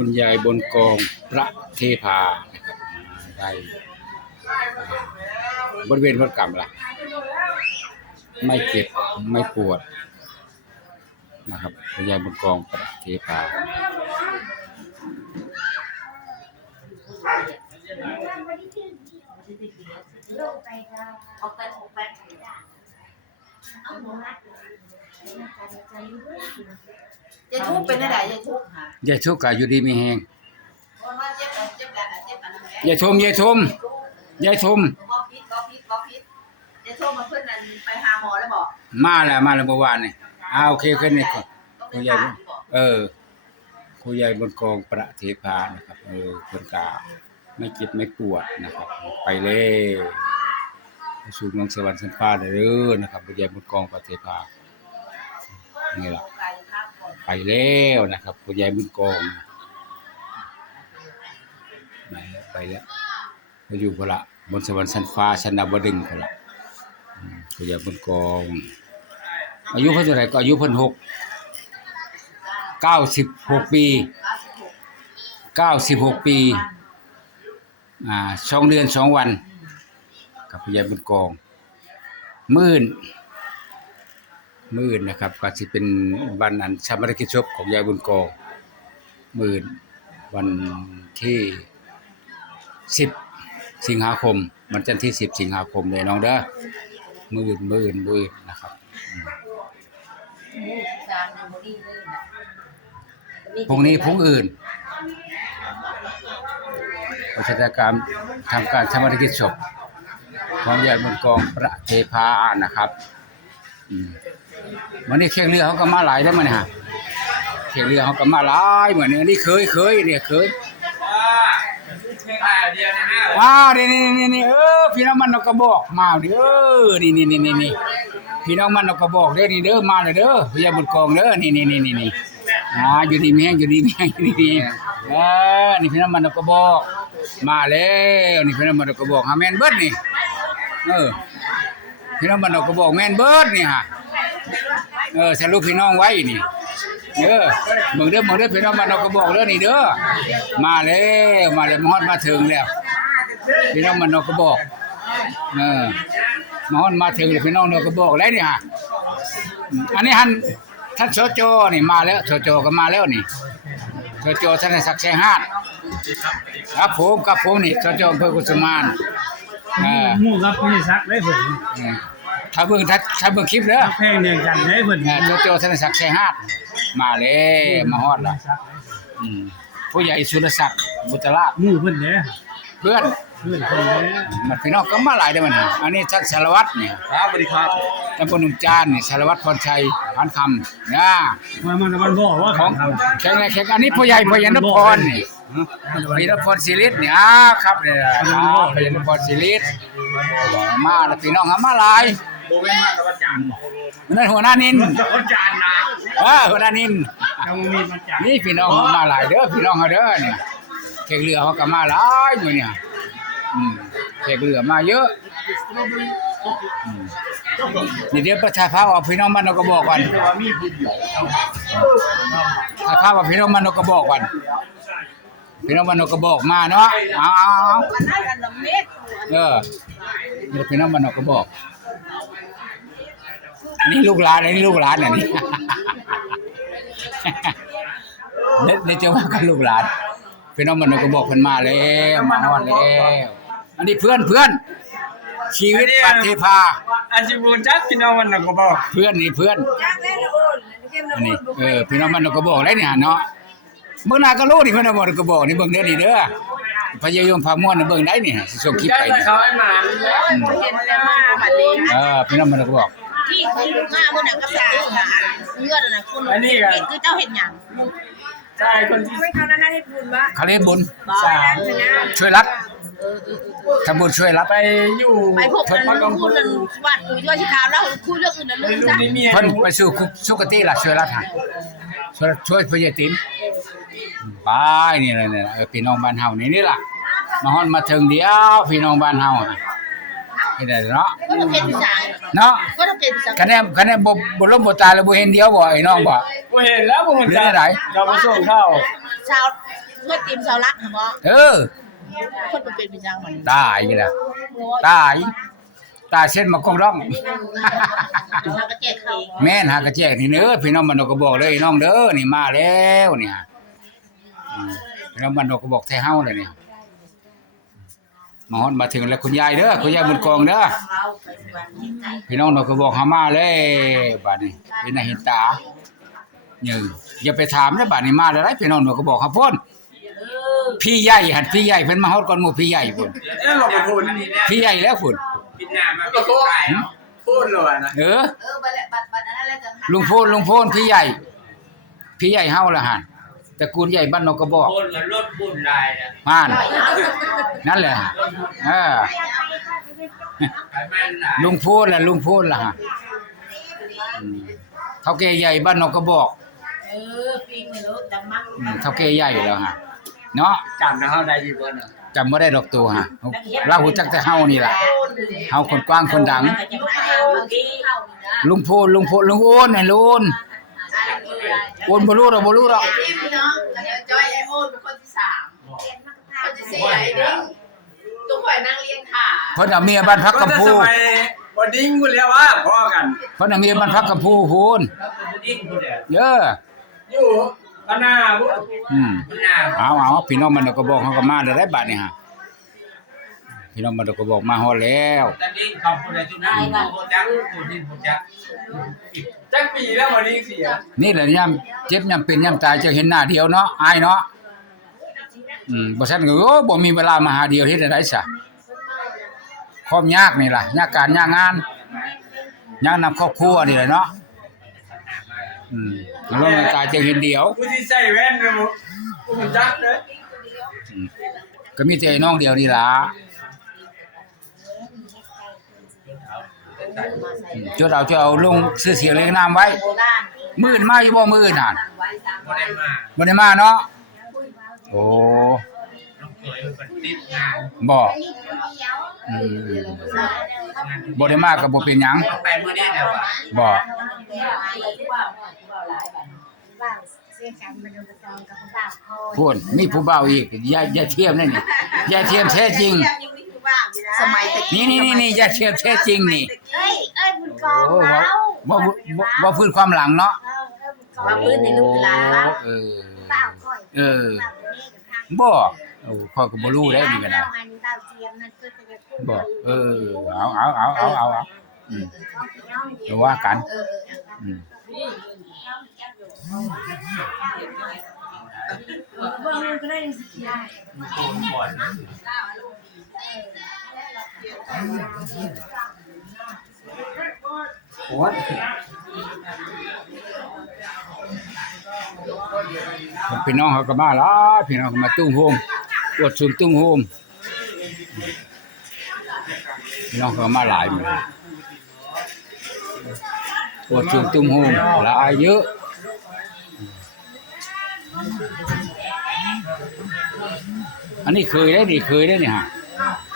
คุณยายบนกองพระเทพานะครับได้บริเวณวัดกรรมล่ะไม่เจ็บไม่ปวดนะครับคุณยายบนกองพระเทพายายทุบเป็นอะไรยายทุบค่ะ ยายทุกข์ก็อยู่ดีมีแฮง เจ็บแล้วเจ็บอันนั้น ยายทุมยายทุมยายทุม ก็พิษยายทุบมาเพื่อนนั้นไปหาหมอแล้วบอก มาแล้วเมื่อวานนี่โอเคขึ้นนี่ก่อนคุณยายคุณยายบนกองประเทพานะครับเพิ่นก็ไม่เจ็บไม่ปวดนะครับไปเลยสู่เมืองสวรรค์ชั้นฟ้าเด้อนะครับคุณยายบนกองประเทพานี่ล่ะไปแล้วนะครับคุณยายบนกองไปแล้วไปอยู่พุ่นละบนสวรรค์ชั้นฟ้าชั้นดาวดึงส์พุ่นละคุณยายบนกองอายุเพิ่นเท่าไหร่ก็อายุเพิ่น96 ปี96 ปี2 เดือน 2 วันกับคุณยายบนกองมื้นนะครับก็สิเป็นวันนั้นชาปนกิจศพของยายบนกองมื้นวันที่10 สิงหาคมวันจันทร์ที่10 สิงหาคมเลยน้องเด้อมื้นนะครับพรุ่งนี้พรุ่งอื่นราชการทำการชาปนกิจศพของยายบนกองพระเทพานะครับวันนี้แข่งเรือเขาก็มาหลายแล้วมันฮะแข่งเรือเขาก็มาหลายเหมือนนี้เคยเนี่ยเคยนี่พี่น้องมันนกกระบอกมาเด้อนี่พี่น้องมันนกกระบอกเด้อนี่เด้อมาเลยเด้อยายบนกองเด้อนี่อยู่ดีแม่งนี่นี่พี่น้องมันนกกระบอกมาแล้วนี่พี่น้องมันนกกระบอกหาแม่นเบิดนี่พี่น้องมันนกกระบอกแม่นเบิดนี่ฮะสรุปพี่น้องไว้นี่มึงเด้อพี่น้องมันนกกระบอกเด้อนี่เด้อมาแล้วมาฮอดมาถึงแล้วพี่น้องมันนกกระบอกมาฮอดมาถึงแล้วพี่น้องนกกระบอกแล้วนี่ฮะอันนี้ท่านสจ.นี่มาแล้วสจ.ก็มาแล้วนี่สจ.ท่านศักดิ์ชัยฮาดครับผมนี่สจ.อำเภอกุสุมานหมู่ครับพี่ซักได้เพิ่นถ้าเบิ่งคลิปเด้อแพงเดียวกันได้เพิ่นสจ.ท่านศักดิ์ชัยฮาดมาแล้วมาฮอดแล้วผู้ใหญ่สุรศักดิ์บุตรราชหมู่เพิ่นเด้เพื่อนเพิ่นเด้มันพี่น้องก็มาหลายเด้อมันอันนี้ท่านสารวัตรนี่ครับสวัสดีครับตำบลหนุ่มจานนี่สารวัตรพรชัยพันคำมันบอกว่าของแข่งอันนี้ผู้ใหญ่พยัญชนะพรนี่พยัญชนะพรศิริศนี่ครับเนี่ยพยัญชนะพรศิริศมาแล้วพี่น้องมาหลายบ่แม่นมาตะวันจันทร์นั่นหัวหน้านินตะวันจันทร์นะหัวหน้านินนี่พี่น้องมาหลายเด้อพี่น้องเฮาเด้อเนี่ยแขกเรือเขาก็มาหลายมื้อเนี่ยแขกเรือมาเยอะนี่เดี๋ยวประชาภาพเอาพี่น้องมันนกกระบอกก่อนถ้าภาพเอาพี่น้องมันนกกระบอกก่อนพี่น้องมันนกกระบอกมาเนาะนี่พี่น้องมันนกกระบอกอันนี้ลูกหลานอันนี้นี่จะว่ากันลูกหลานพี่น้องมันนกกระบอกเพิ่นมาแล้วมาฮอดแล้วอันนี้เพื่อนชีวิตปฏิภาอาชีพจักพี่น้องมันก็บอกเพื่อนอันนี้พี่น้องมันก็บอกได้เนี่ยเนาะเบิ่งหน้าก็รู้นี่พี่น้องมันก็บอกนี่เบิ่งเด้อนี่เด้อพยายามพาม่วนเบิ่งได้นี่สิส่งคลิปไปเขาให้มาเห็นแต่มาบัดนี้พี่น้องมันก็บอกที่คุณมาเมื่อน่ะก็สาวเลือดน่ะคุณคือเจ้าเฮ็ดหยังใช่คนที่ไม่เขานั่นให้บุญบ่เขาเรียกบุญช่วยรักทำบุญช่วยรับไปพบกันพูดกันวัดคุยด้วยสิถามแล้วคุยเรื่องอื่นน่ะลืมซะเพิ่นไปสู่สุคติล่ะช่วยรับหาช่วยพญาตินไปนี่แหละเนี่ยพี่น้องบ้านเฮานี่ล่ะมาฮอดมาถึงเดียวพี่น้องบ้านเฮาเฮ็ดได้เนาะก็ต้องเฮ็ดอีสานเนาะก็ต้องเฮ็ดอีสานคะแนนบ่ล้มบ่ตายแล้วบ่เห็นเดียวบ่ไอ้น้องบ่เห็นแล้วบ่เห็นได้เราบ่ส่งเข้าชาว พื่อนทีมเสาลักเหรอบ่ เออ คนมันเป็นเป็นยังมัน ตายนี่แหละตายเส้นมากองร่อง เขาก็แจกเขา แม่นหากระแจกนี่เด้อพี่น้องบ้านนอกก็บอกเลยน้องเด้อนี่มาแล้วนี่ฮะพี่น้องบ้านนอกก็บอกแท้เฮาเลยนี่มาฮอดมาถึงแล้วคุณยายเด้อคุณยายบุญกองเด้อพี่น้องนอกก็บอกเฮามาแล้วบัดนี้เป็นหน้าเห็นตาอย่าไปถามนะบัดนี้มาแล้วพี่น้องนอกก็บอกเฮาพุ่นพี่ใหญ่หั่นพี่ใหญ่เพิ่นมาฮอดก่อนหมู่พี่ใหญ่พุ่น เราไปพูด พี่ใหญ่แล้วพุ่น ปิดหน้ามาก็พูดเลยนะ เออ บัตรนั้นแล้วกัน ลุงโพนพี่ใหญ่เฮาล่ะหั่นตระกูลใหญ่บ้านนอกกระบอก พูดแล้วรถบุญลายนะ ม่านนั่นแหละลุงโพนล่ะฮะเฒ่าแก่ใหญ่บ้านนอกกระบอกปิ้งเลยลูกดำมัก เฒ่าแก่ใหญ่แล้วฮะเนาะ จำแล้วเขาได้อยู่บ่เนาะ จำบ่ได้ดอกตัวฮะเราฮู้จักแต่เฮานี่ล่ะเฮาคนกว้างคนดังลุงโพนลุงโอนน่ะลุงโอนบ่รู้ดอกพี่น้องจอยไอโอนเป็นคนที่3คนที่4ไอ้ดิ้งตุ้มข่อยนั่งเลี้ยงขา เพิ่นเอาเมียบ้านพักกำพู บ่ดิ้งกูแล้วว่าพอกัน เพิ่นเอาเมียบ้านพักกำพูพูน ดิ้งกูแล้ว เด้อ อยู่ปนาบ่ เอาพี่น้องมันก็บอกเขาก็มาได้บัดนี่ฮะพี่น้องมันก็บอกมาฮอดแล้ว แต่ดิ้งเขาคนใดจุดนั้นบ่จักกูดิ้งบ่จักจักปีแล้วบ่ดิ้งเสีย นี่แหละยามเจ็บยามเป็นยามตายจะเห็นหน้าเดียวเนาะอายเนาะบ่ซั่นก็โอ้บ่มีเวลามาหาเดียวเฮ็ดได้ซะความยากนี่ล่ะยากการยากงานยากนำครอบครัวนี่แหละเนาะแล้วมันกายจะเห็นเดียว กูสิใส่แว่นเด้อกูบ่จักเด้อ ก็มีแต่ไอ้น้องเดียวนี่ล่ะจดเอาลงชื่อเสียงเรียงนามไว้มื้อมาอยู่บ่มื้อนั่น บ่ได้มา บ่ได้มาเนาะโอ้ น้องเคยเพิ่นติดงาน บ่บ่ได้มาก็บ่เป็นหยัง ไปมื้อนี้แล้วอ่ะ บ่พูดมีผู้บ่าวอีกอย่าเทียมนั่นนี่อย่าเทียมแท้จริง สมัยตะกี้ นี่อย่าเทียมแท้จริงนี่ เอ้ยบุญกอง โอ้ เรา บ่ฟื้นความหลังเนาะ ว่าพื้นในลูกหลาน เออ เต้าก้อย เออ เต้านี่กับทาง บ่โอ้ข้อยก็บ่รู้ได้นี่ก็ได้ เต้าอันเต้าเทียมนั่นก็จะพูด บ่เอาเดี๋ยวว่ากันพี่น้องเขาก็มาหลายพี่น้องก็มาตุ้งโฮมตรวจชุมตุ้งโฮมพี่น้องเขาก็มาหลายหมู่ตรวจชุมตุ้งโฮมหลายเยอะอันนี้เคยได้นี่ฮะ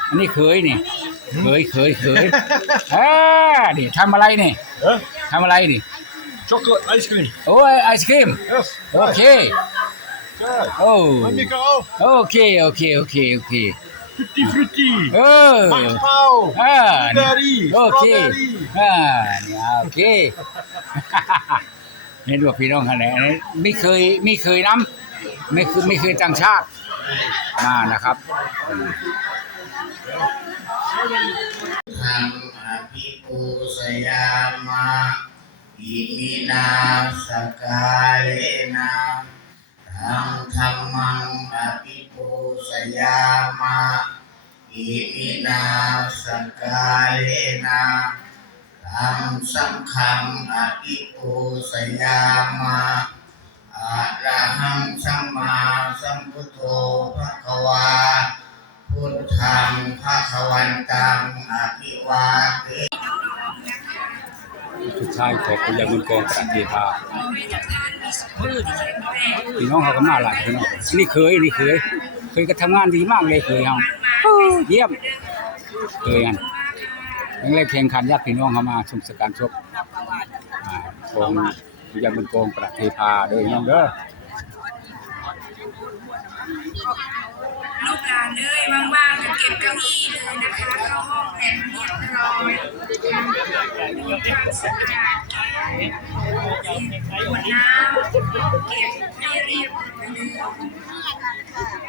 อันนี้เคยนี่เคยนี่ทำอะไรนี่ทำอะไรนี่ Chocolate ice cream. โอ้ยไอศครีม Yes. โอเค Kijk. โอ้ Let me go. โอเค Tutti frutti. เออ Max Pauw. นี่ Blueberry. โอเค Strawberry. นี่โอเค เห็นว่าพี่น้องขนาดนี้ไม่เคยน้ำไม่เคยต่างชาติมานะครับ ธรรมอภิปูสยามาอิมินาสกาเลนะธัมมังอภิปูสยามาอิมินาสกาเลนะธัมสังฆังอภิปูสยามาอะระหังสัมมาสัมพุทโธภควาพุทธังภควันตังอภิวาเท สุดท้ายขอพยาบุญกองประเทศาพี่น้องเขาก็มาหลายพี่น้องนี่เคยก็ทำงานดีมากเลยเคยเฮาเยี่ยมเคยอันแรกแข่งขันญาติพี่น้องเขามาชมสการชกของพยาบุญกองประเทศาโดยน้องเด้อ ลูกหลานเอ้ยว่างๆก็เก็บเก้าอี้เลยนะคะเข้าห้องแต่เรียบร้อยดูความสะอาดแก้ขวดน้ำเก็บให้เรียบร้อยเลย